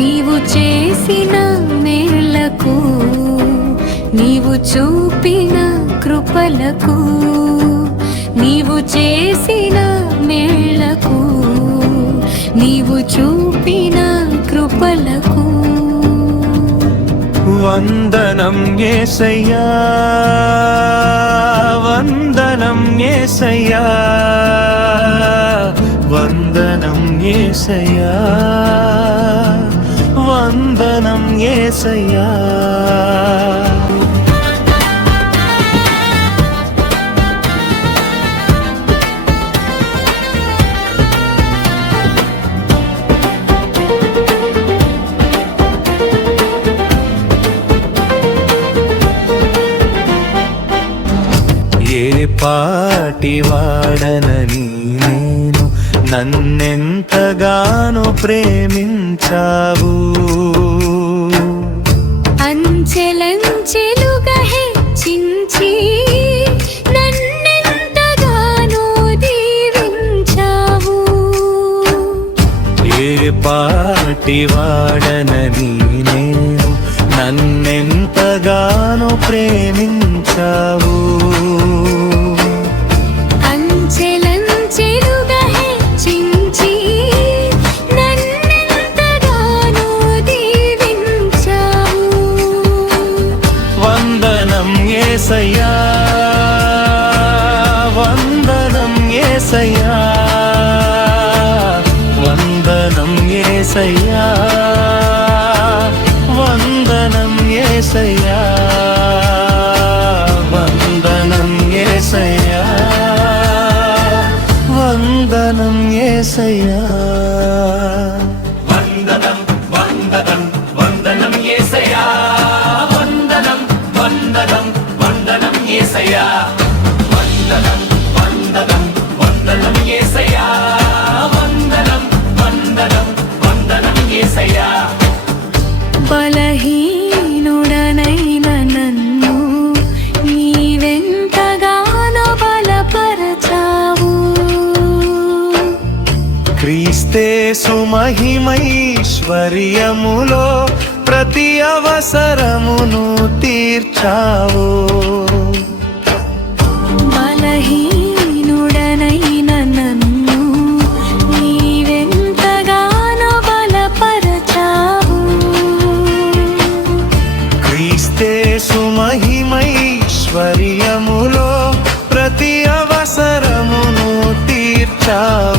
నీవు చేసిన మేళ్ళకు నీవు చూపిన కృపలకు నీవు చేసిన మేళ్ళకు నీవు చూపిన కృపలకు. వందనం ఏసయ్యా వందనం ఏసయ్యా వందనం ఏసయ్యా. వందనం ఏసయ్యా ఏ పాటి వాడనని నేను నన్నెంతగానో ప్రేమించావు. అంచెలంచెలుగా హెచ్చించి నన్నెంతగానో దీవించావు. ఏ పాటి వాడనని నేను నన్నెంతగానో ప్రేమించావు. ఏసయ్యా వందనం ఏసయ్యా వందనం ఏసయ్యా వందనం ఏసయ్యా వందనం వందనం వందనం ఏసయ్యా వందనం వందనం వందనం ఏసయ్యా వందనం వందనం క్రీస్తే సుమహిమైశ్వర్యములో ప్రతి అవసరమును తీర్చావు. బలహీనుడనైన నన్ను నీవెంతగానో బలపరచావు. క్రీస్తే సుమహిమైశ్వర్యములో ప్రతి అవసరమును తీర్చావు.